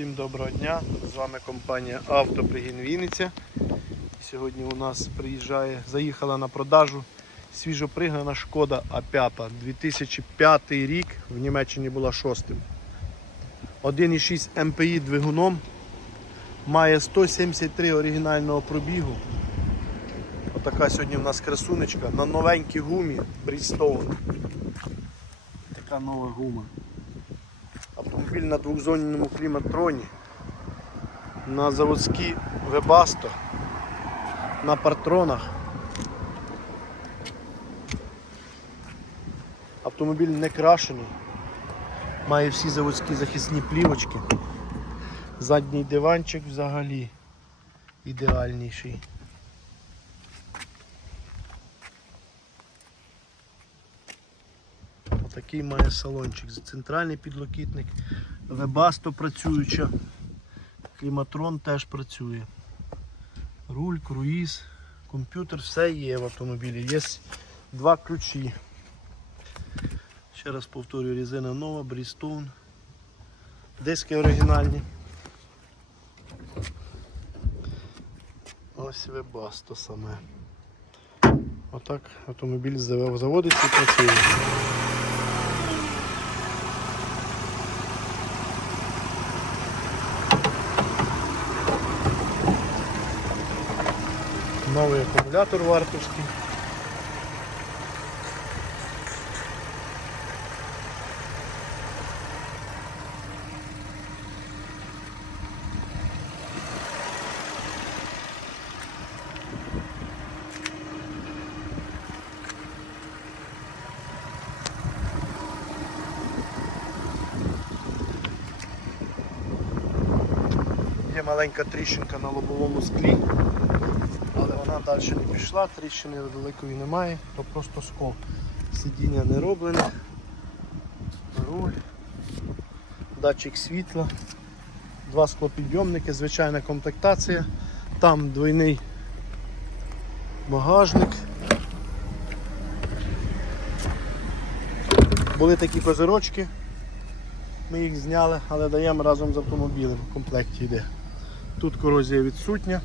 Всім доброго дня! З вами компанія Автопригін Вінниця. Сьогодні у нас приїжджає, заїхала на продажу свіжопригнана шкода А5 2005 рік в Німеччині була шостим. 1,6 МПІ двигуном. Має 173 оригінального пробігу. Отака сьогодні у нас красунечка на новенькій гумі Bridgestone. Така нова гума. Автомобіль на двохзонному кліматроні, на заводській Вебасто, на партронах. Автомобіль не крашений, має всі заводські захисні плівочки. Задній диванчик взагалі ідеальніший. Отакий має салончик. Центральний підлокітник, вебасто працююча, кліматрон теж працює. Руль, круїз, комп'ютер, все є в автомобілі. Є два ключі. Ще раз повторюю, резина нова, Брістон. Диски оригінальні. Ось вебасто саме. Отак автомобіль заводиться і працює. Новий акумулятор вартовський. Є маленька тріщинка на лобовому склі, вона далі не пішла, тріщини великої немає, то просто скол. Сидіння не роблене, руль, датчик світла, два склопідйомники, звичайна комплектація, там двойний багажник. Були такі козирочки, ми їх зняли, але даємо разом з автомобілем в комплекті йде. Тут корозія відсутня.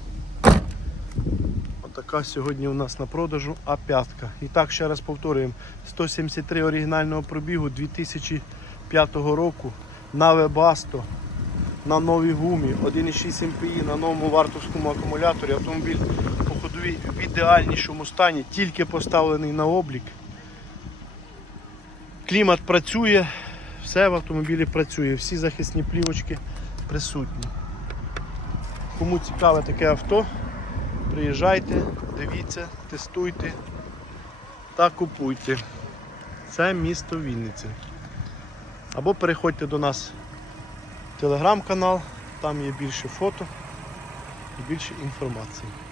Отака сьогодні у нас на продажу А5. І так, ще раз повторюємо, 173 оригінального пробігу 2005 року на Вебасто, на новій гумі, 1,6 МПІ на новому вартовському акумуляторі. Автомобіль по ходовій в ідеальнішому стані, тільки поставлений на облік. Клімат працює, все в автомобілі працює, всі захисні плівочки присутні. Кому цікаве таке авто, приїжджайте, дивіться, тестуйте та купуйте. Це місто Вінниця. Або переходьте до нас в телеграм-канал, там є більше фото і більше інформації.